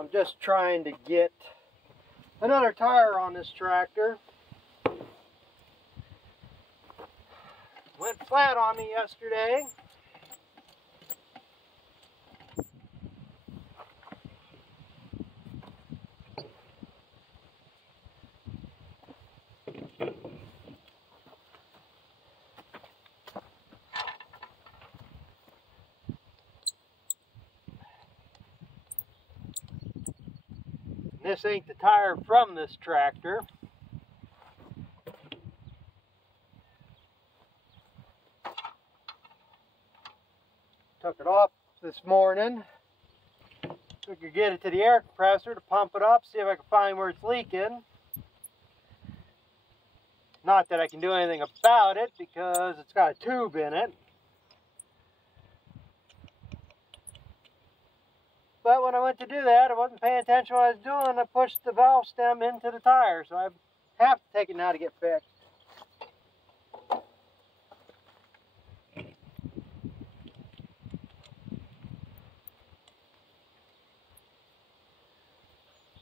I'm just trying to get another tire on this tractor. Went flat on me yesterday. This ain't the tire from this tractor. Took it off this morning. We could get it to the air compressor to pump it up, see if I can find where it's leaking. Not that I can do anything about it because it's got a tube in it. But when I went to do that, I wasn't paying attention to what I was doing. I pushed the valve stem into the tire, so I have to take it now to get fixed.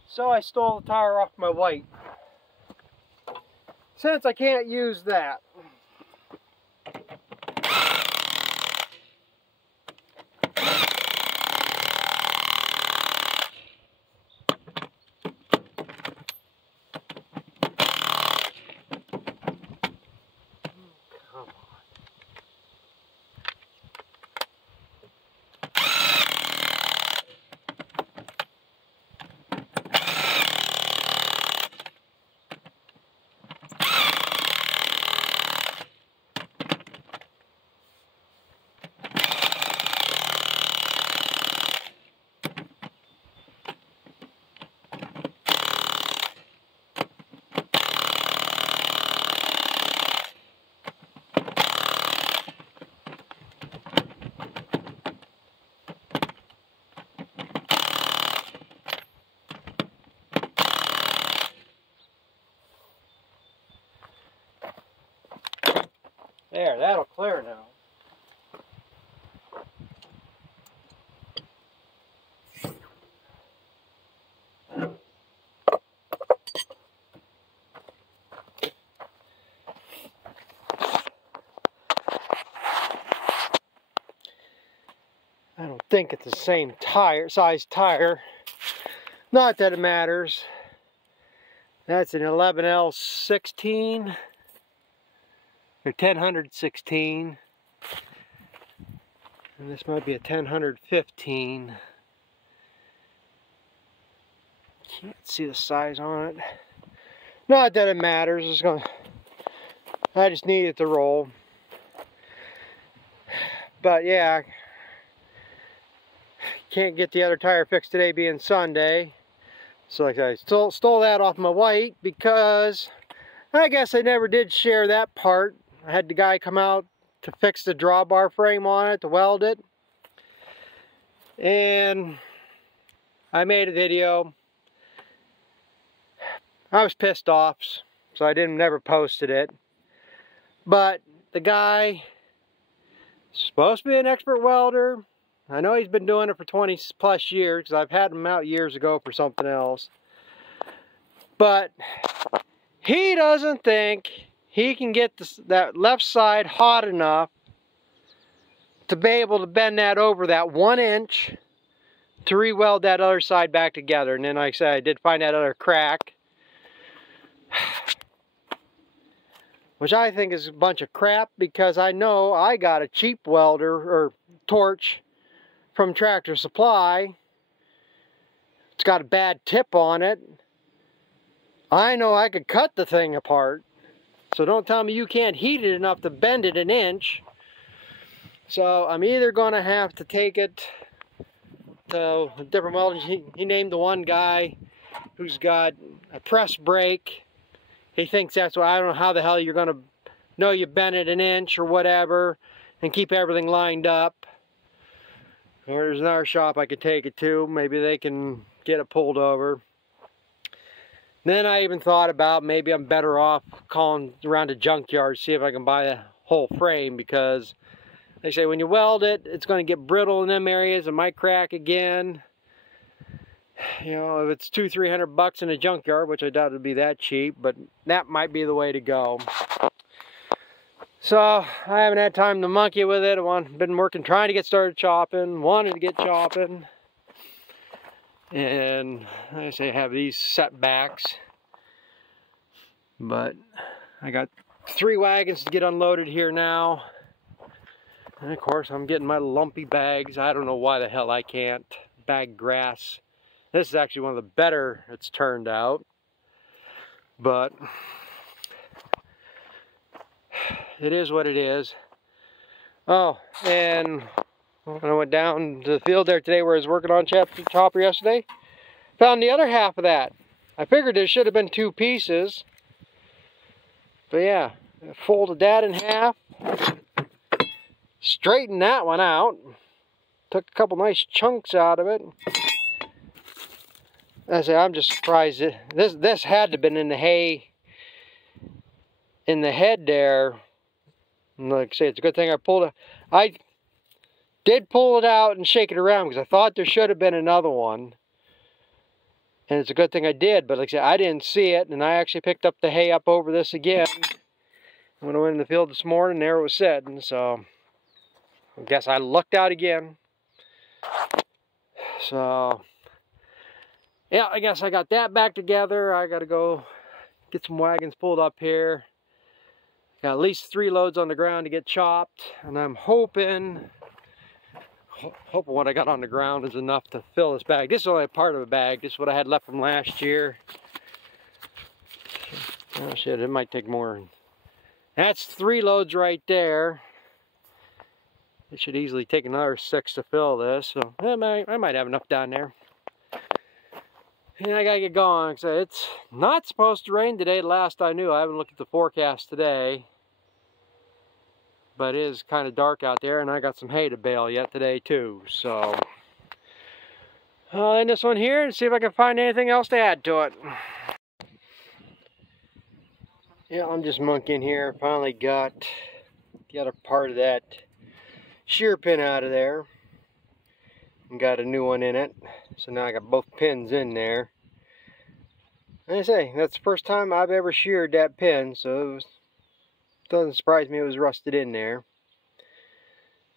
So I stole the tire off my white. Since I can't use that, there, that'll clear now. I don't think it's the same size tire. Not that it matters. That's an 11L16 or 1016, and this might be a 1015. Can't see the size on it. Not that it matters. I just need it to roll. But yeah, can't get the other tire fixed today, being Sunday. So like I stole that off my white because I guess I never did share that part. I had the guy come out to fix the drawbar frame on it, to weld it. And I made a video. I was pissed off, so I never posted it. But the guy is supposed to be an expert welder. I know he's been doing it for 20 plus years because I've had him out years ago for something else. But he doesn't think he can get that left side hot enough to be able to bend that over that 1 inch to re-weld that other side back together. And then, like I said, I did find that other crack, which I think is a bunch of crap because I know I got a cheap welder or torch from Tractor Supply. It's got a bad tip on it. I know I could cut the thing apart. So don't tell me you can't heat it enough to bend it 1 inch. So I'm either going to have to take it to a different welder. He named the one guy who's got a press brake. He thinks that's why. I don't know how the hell you're going to know you bent it 1 inch or whatever and keep everything lined up. Or there's another shop I could take it to. Maybe they can get it pulled over. Then I even thought about maybe I'm better off calling around a junkyard, see if I can buy a whole frame, because they say when you weld it, it's going to get brittle in them areas. It might crack again. You know, if it's $200-300 in a junkyard, which I doubt it'd be that cheap, but that might be the way to go. So I haven't had time to monkey with it. I've been working, trying to get started chopping, wanted to get chopping, and like I say, I have these setbacks. But I got 3 wagons to get unloaded here now. And of course I'm getting my lumpy bags. I don't know why the hell I can't bag grass. This is actually one of the better it's turned out. But it is what it is. Oh, and when I went down to the field there today where I was working on chopper yesterday, found the other half of that. I figured there should have been 2 pieces. But yeah, I folded that in half, straightened that one out, took a couple nice chunks out of it. I say, I'm just surprised this had to have been in the hay in the head there. And like I say, it's a good thing I pulled it. I did pull it out and shake it around because I thought there should have been another one. And it's a good thing I did, but like I said, I didn't see it, and I actually picked up the hay up over this again. When I went in the field this morning, there it was sitting, so I guess I lucked out again. So, yeah, I guess I got that back together. I gotta go get some wagons pulled up here. Got at least 3 loads on the ground to get chopped, and I'm hoping what I got on the ground is enough to fill this bag. This is only a part of a bag. This is what I had left from last year. Oh shit, it might take more. That's 3 loads right there. It should easily take another 6 to fill this, so I might have enough down there. And I gotta get going. So it's not supposed to rain today, last I knew. I haven't looked at the forecast today. But it is kind of dark out there, and I got some hay to bale yet today too. So I'll end this one here and see if I can find anything else to add to it. Yeah, I'm just monkeying here. Finally got the other part of that shear pin out of there and got a new one in it. So now I got both pins in there. Like I say, that's the first time I've ever sheared that pin, so doesn't surprise me it was rusted in there.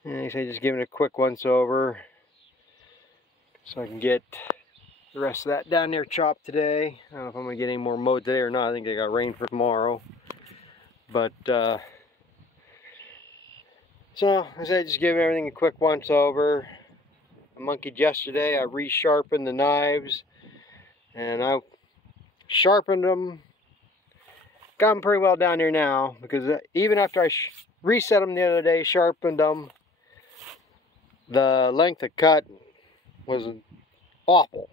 And like I say, just giving it a quick once over so I can get the rest of that down there chopped today. I don't know if I'm going to get any more mowed today or not. I think they got rain for tomorrow. But, so, like I say, just give everything a quick once over. I monkeyed yesterday. I resharpened the knives. And I sharpened them. Got them pretty well down here now, because even after I reset them the other day, sharpened them, the length of cut was awful.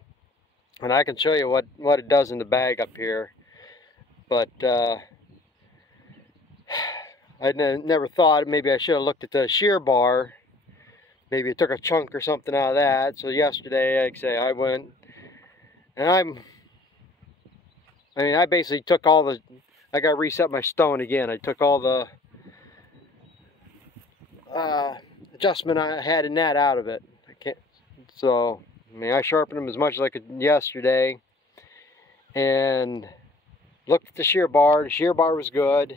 And I can show you what it does in the bag up here. But I never thought maybe I should have looked at the shear bar. Maybe it took a chunk or something out of that. So yesterday, like I say, I went and I basically took all the, I got to reset my stone again. I took all the adjustment I had in that out of it. So, I mean, I sharpened them as much as I could yesterday. And looked at the shear bar. The shear bar was good.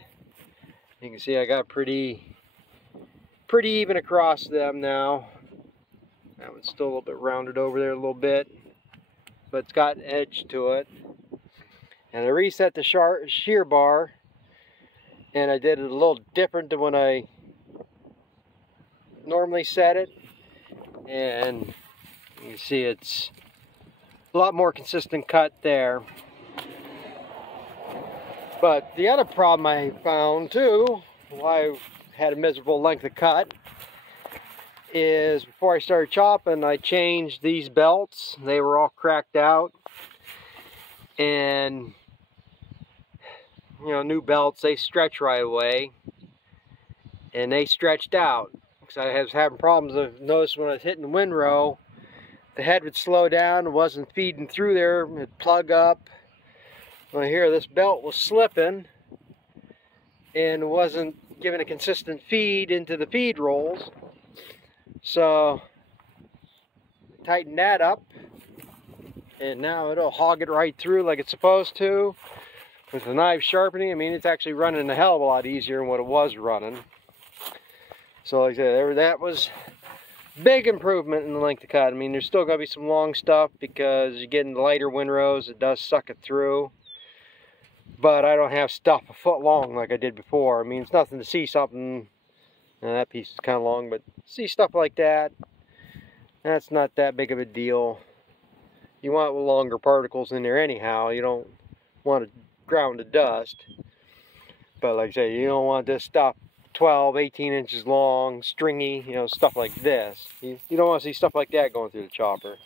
You can see I got pretty even across them now. That one's still a little bit rounded over there a little bit, but it's got an edge to it. And I reset the shear bar, and I did it a little different than when I normally set it. And you can see it's a lot more consistent cut there. But the other problem I found too, why I had a miserable length of cut, is before I started chopping, I changed these belts. They were all cracked out. And you know, new belts, they stretch right away, and they stretched out. Because I was having problems. I've noticed when I was hitting the windrow, the head would slow down, it wasn't feeding through there, it'd plug up. Well, here this belt was slipping and wasn't giving a consistent feed into the feed rolls. So tighten that up, And now it'll hog it right through like it's supposed to. With the knife sharpening, I mean, it's actually running a hell of a lot easier than what it was running. So like I said, that was big improvement in the length of cut. I mean, there's still going to be some long stuff because you're getting the lighter windrows, it does suck it through. But I don't have stuff a foot long like I did before. I mean, it's nothing to see something. Now that piece is kind of long, but see stuff like that, that's not that big of a deal. You want longer particles in there anyhow. You don't want to ground to dust. But like I say, you don't want this stuff 12, 18 inches long, stringy, you know, stuff like this. You don't want to see stuff like that going through the chopper.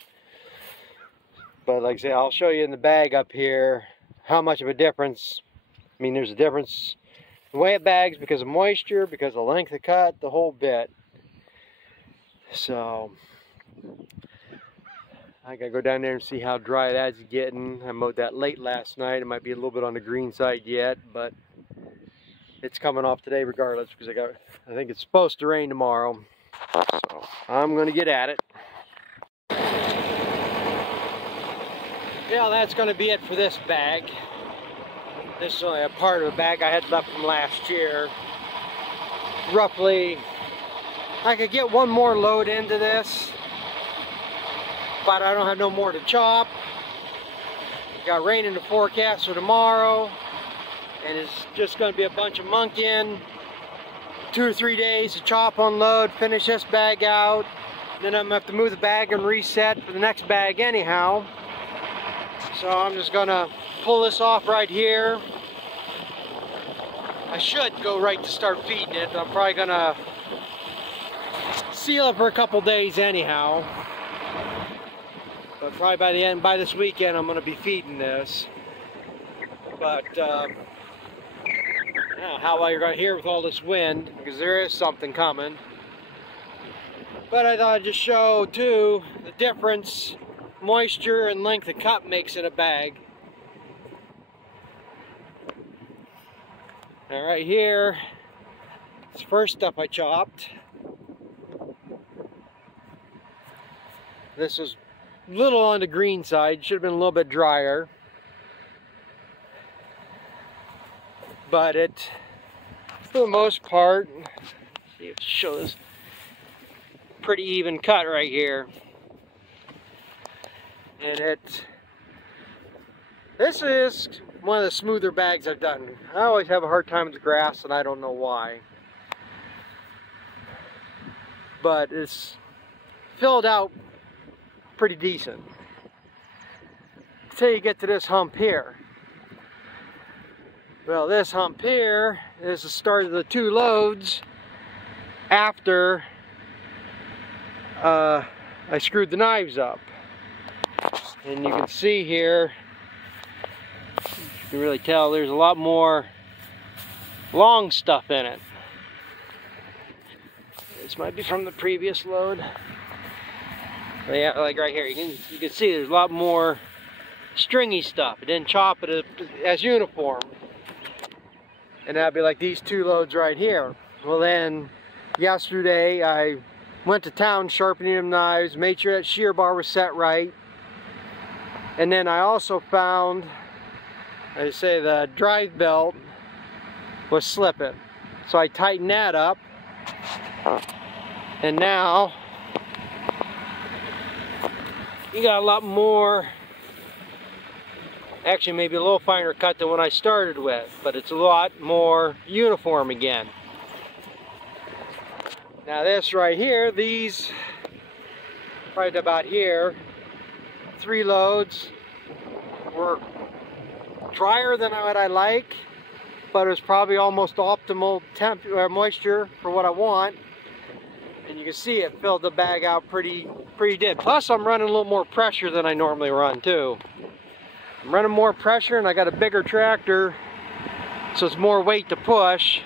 But like I say, I'll show you in the bag up here how much of a difference. I mean, there's a difference in the way it bags because of moisture, because of length of cut, the whole bit. So I gotta go down there and see how dry that's getting. I mowed that late last night. It might be a little bit on the green side yet, but it's coming off today regardless because I think it's supposed to rain tomorrow. So I'm gonna get at it. Yeah, that's gonna be it for this bag. This is only a part of a bag I had left from last year. Roughly, I could get one more load into this, but I don't have no more to chop. Got rain in the forecast for tomorrow, and it's just going to be a bunch of monking. 2 or 3 days to chop, unload, finish this bag out. Then I'm going to have to move the bag and reset for the next bag anyhow. So I'm just going to pull this off right here. I should go right to start feeding it. I'm probably going to seal it for a couple days anyhow. But probably by this weekend I'm going to be feeding this. But I don't know how well you're going to hear with all this wind, because there is something coming. But I thought I'd just show too the difference moisture and length of cut makes in a bag. Now right here, it's the first stuff I chopped. This was a little on the green side, should have been a little bit drier. But it, for the most part, see if it shows, pretty even cut right here. And this is one of the smoother bags I've done. I always have a hard time with the grass, and I don't know why. But it's filled out pretty decent. Until you get to this hump here. Well, this hump here is the start of the 2 loads after I screwed the knives up. And you can see here, you can really tell there's a lot more long stuff in it. This might be from the previous load. But yeah, like right here, you can see there's a lot more stringy stuff. It didn't chop it as uniform. And that'd be like these 2 loads right here. Well then, yesterday I went to town sharpening them knives, made sure that shear bar was set right. And then I also found, I say, the drive belt was slipping. So I tightened that up. And now, you got a lot more, actually maybe a little finer cut than what I started with, but it's a lot more uniform again. Now this right here, these, right about here, 3 loads were drier than what I like, but it was probably almost optimal moisture for what I want. And you can see it filled the bag out pretty good. Plus I'm running a little more pressure than I normally run too. I'm running more pressure and I got a bigger tractor, so it's more weight to push.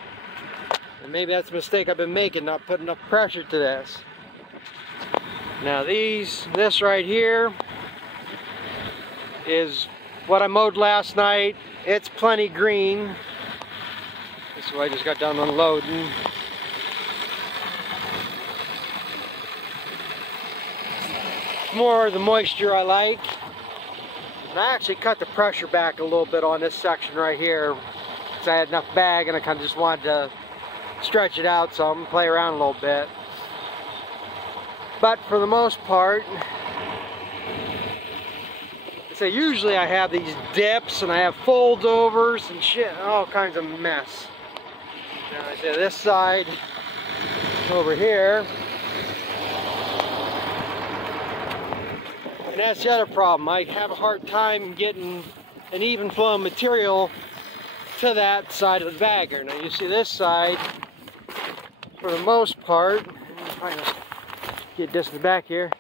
And maybe that's a mistake I've been making, not putting enough pressure to this. Now this right here is what I mowed last night. It's plenty green. This is what I just got done unloading. More of the moisture I like. And I actually cut the pressure back a little bit on this section right here because I had enough bag and I kind of just wanted to stretch it out some, play around a little bit. But for the most part, so usually I have these dips and I have folds overs and shit, all kinds of mess. Now I say this side over here. And that's the other problem. I have a hard time getting an even flow of material to that side of the bagger. Now you see this side, for the most part, get this in the back here,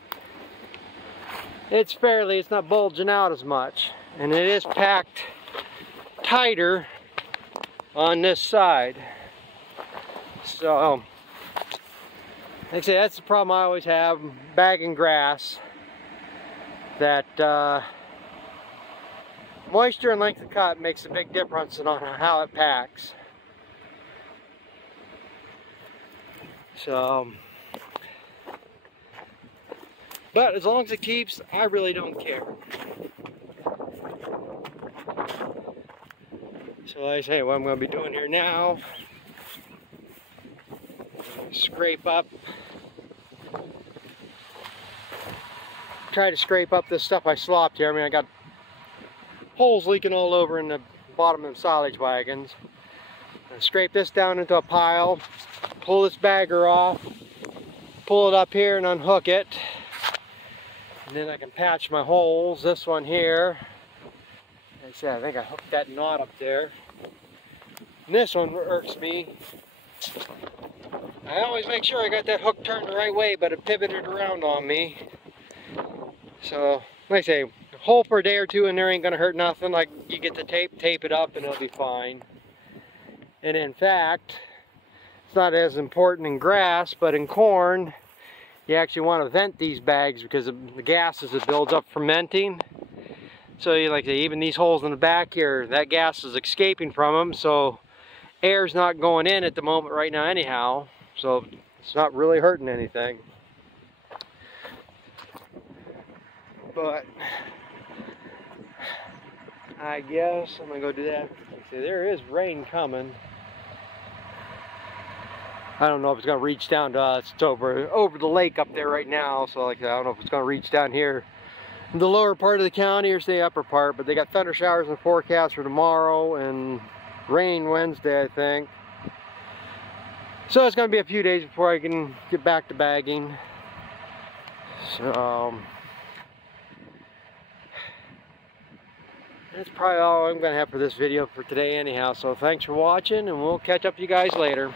it's not bulging out as much. And it is packed tighter on this side. So, like I say, that's the problem I always have, bagging grass. That moisture and length of cut makes a big difference on how it packs. So, but as long as it keeps, I really don't care. So like I say, what I'm going to be doing here now, scrape up, try to scrape up this stuff I slopped here. I mean, I got holes leaking all over in the bottom of the silage wagons. Scrape this down into a pile, pull this bagger off, pull it up here and unhook it. And then I can patch my holes. This one here, like I said, I think I hooked that knot up there. And this one irks me. I always make sure I got that hook turned the right way, but it pivoted around on me. So, like I say, hole for a day or two in there ain't gonna hurt nothing. Like, you get the tape it up and it'll be fine. And in fact, it's not as important in grass, but in corn, you actually want to vent these bags because of the gases that builds up fermenting. So you like even these holes in the back here, that gas is escaping from them, so air's not going in at the moment right now anyhow. So it's not really hurting anything. But I guess I'm gonna go do that. See, there is rain coming. I don't know if it's gonna reach down to us. It's over the lake up there right now, so like I don't know if it's gonna reach down here in the lower part of the county or the upper part. But they got thunder showers in the forecast for tomorrow and rain Wednesday, I think. So it's gonna be a few days before I can get back to bagging. So that's probably all I'm gonna have for this video for today anyhow. So thanks for watching, and we'll catch up with you guys later.